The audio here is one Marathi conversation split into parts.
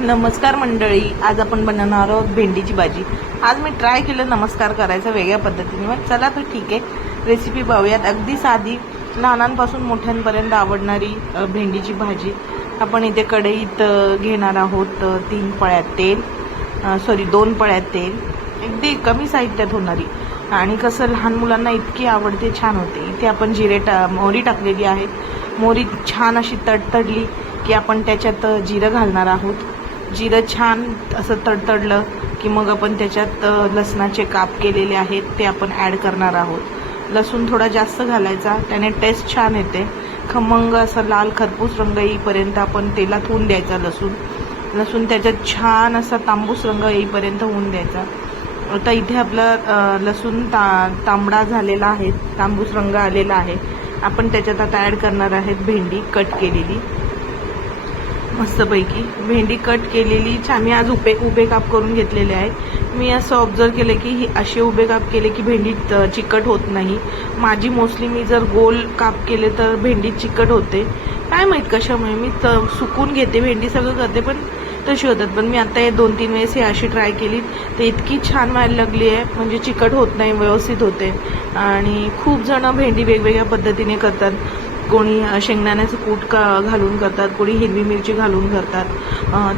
नमस्कार मंडळी आज आपण बनवणार आहोत भेंडीची भाजी. आज मी ट्राय केलं नमस्कार करायचं वेगळ्या पद्धतीने. मग चला तर ठीक आहे. रेसिपी पाहूयात. अगदी साधी लहानांपासून मोठ्यांपर्यंत आवडणारी भेंडीची भाजी. आपण इथे कढईत घेणार आहोत तीन पळ्यात तेल. सॉरी दोन पळ्यात तेल. अगदी कमी साहित्यात होणारी. आणि कसं लहान मुलांना इतकी आवडते छान होते. इथे आपण जिरे टा मोहरी टाकलेली आहे मोहरी छान अशी तडतडली की आपण त्याच्यात जिरं घालणार आहोत. जिरं छान असं तडतडलं की मग आपण त्याच्यात लसणाचे काप केलेले आहेत ते आपण ॲड करणार आहोत. लसूण थोडा जास्त घालायचा त्याने टेस्ट छान येते. खमंग असं लाल खरपूस रंग येईपर्यंत आपण तेलात होऊन द्यायचा लसूण. लसूण त्याच्यात छान असा तांबूस रंग येईपर्यंत होऊन द्यायचा. आता इथे आपलं लसूण ता तांबडा झालेला आहे तांबूस रंग आलेला आहे. आपण त्याच्यात आता ॲड करणार आहेत भेंडी कट केलेली. मस्तपैकी. भेंडी कट केलेली छान मी आज उभे उभे काप करून घेतलेले आहे मी असं ऑब्झर्व केलं की ही असे उभे काप केले की भेंडी चिकट होत नाही. माझी मोस्टली मी जर गोल काप केले तर भेंडी चिकट होते. काय माहीत कशामुळे मी त सुकून घेते भेंडी सगळं करते पण तशी होतात. पण मी आता हे दोन तीन वेळेस हे अशी ट्राय केली. तर इतकी छान व्हायला लागली आहे म्हणजे चिकट होत नाही व्यवस्थित होते. आणि खूप जण भेंडी वेगवेगळ्या पद्धतीने करतात. कोणी शेंगदाण्याचं कूट का घालून करतात कोणी हिरवी मिरची घालून करतात.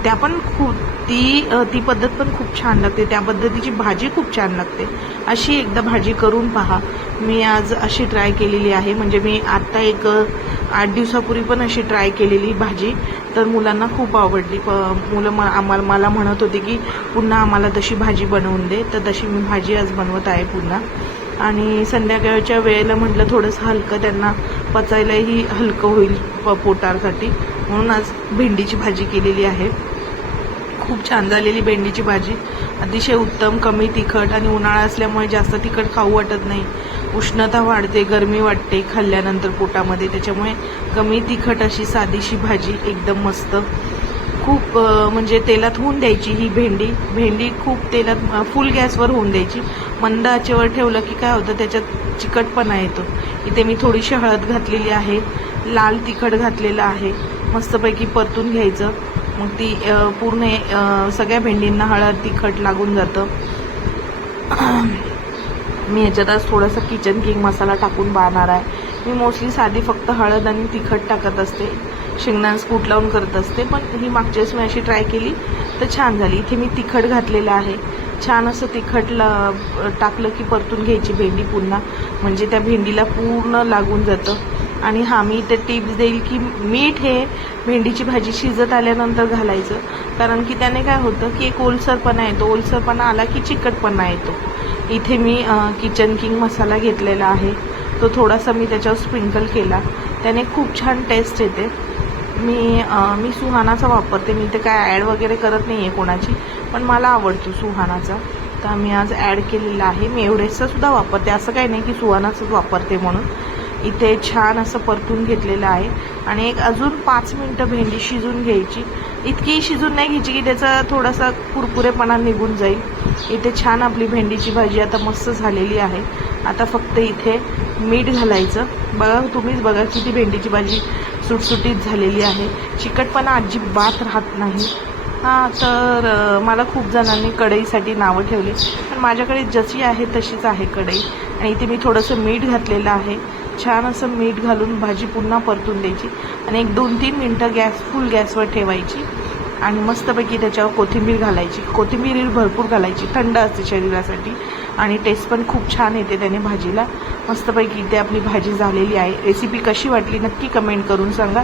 त्या पण खूप ती ती पद्धत पण खूप छान लागते. त्या पद्धतीची भाजी खूप छान लागते. अशी एकदा भाजी करून पहा. मी आज अशी ट्राय केलेली आहे. म्हणजे मी आत्ता एक आठ दिवसापूर्वी पण अशी ट्राय केलेली भाजी. तर मुलांना खूप आवडली. प मुलं म आम्हाला मला म्हणत होते की पुन्हा आम्हाला तशी भाजी बनवून दे. तर तशी मी भाजी आज बनवत आहे पुन्हा. आणि संध्याकाळच्या वेळेला म्हटलं थोडंसं हलकं त्यांना पचायलाही हलकं होईल प पोटारसाठी म्हणून आज भेंडीची भाजी केलेली आहे. खूप छान झालेली भेंडीची भाजी. अतिशय उत्तम कमी तिखट आणि उन्हाळा असल्यामुळे जास्त तिखट खाऊ वाटत नाही. उष्णता वाढते गरमी वाटते खाल्ल्यानंतर पोटामध्ये. त्याच्यामुळे कमी तिखट अशी साधीशी भाजी एकदम मस्त. खूप म्हणजे तेलात होऊन द्यायची ही भेंडी. भेंडी खूप तेलात फुल गॅसवर होऊन द्यायची. मंद आचेवर ठेवलं की काय होतं त्याच्यात चिकटपणा येतो. इथे मी थोडीशी हळद घातलेली आहे लाल तिखट घातलेलं आहे मस्तपैकी परतून घ्यायचं. मग ती पूर्ण सगळ्या भेंडींना हळद तिखट लागून जातं. मी ह्याच्यात आज थोडासा किचन किंग मसाला टाकून बाळणार आहे. मी मोस्टली साधी फक्त हळद आणि तिखट टाकत असते. शेंगदाणा कूट लावून करत असते पण ही मागच्या वेळेस मी अशी ट्राय केली तर छान झाली. इथे मी तिखट घातलेलं आहे. छान असं तिखट ला टाकलं की परतून घ्यायची भेंडी पुन्हा. म्हणजे त्या भेंडीला पूर्ण लागून जातं. आणि हा मी ते टिप्स देईल की मीठ हे भेंडीची भाजी शिजत आल्यानंतर घालायचं. कारण की त्याने काय होतं की एक ओलसरपणा येतो. ओलसरपणा आला की चिकटपणा येतो. इथे मी किचन किंग मसाला घेतलेला आहे. तो थोडासा मी त्याच्यावर स्प्रिंकल केला. त्याने खूप छान टेस्ट येते. मी आ, मी सुहानाचा वापरते. मी ते काय ॲड वगैरे करत नाही आहे कोणाची. पण मला आवडतो सुहानाचा. तर मी आज ॲड केलेला आहे. मी एवढेसं सुद्धा वापरते. असं काही नाही की सुहानाचंच वापरते म्हणून. इथे छान असं परतून घेतलेलं आहे. आणि एक अजून पाच मिनटं भेंडी शिजून घ्यायची. इतकी शिजून नाही घ्यायची की त्याचा थोडासा कुरकुरेपणा निघून जाईल. इथे छान आपली भेंडीची भाजी आता मस्त झालेली आहे. आता फक्त इथे मीठ घालायचं. बघा तुम्हीच बघा किती भेंडीची भाजी सुटसुटीत झालेली आहे. चिकटपणा अजिबात राहत नाही. हां तर मला खूप जणांनी कढईसाठी नावं ठेवली. पण माझ्याकडे जशी आहे तशीच आहे कढई. आणि इथे मी थोडंसं मीठ घातलेलं आहे. छान असं मीठ घालून भाजी पुन्हा परतून द्यायची. आणि एक दोन तीन मिनटं गॅस फुल गॅसवर ठेवायची. आणि मस्तपैकी त्याच्यावर कोथिंबीर घालायची. कोथिंबीर भरपूर घालायची. थंड असते शरीरासाठी. आणि टेस्ट पण खूप छान येते त्याने भाजीला. मस्तपैकी इथे आपली भाजी झालेली आहे. रेसिपी कशी वाटली नक्की कमेंट करून सांगा.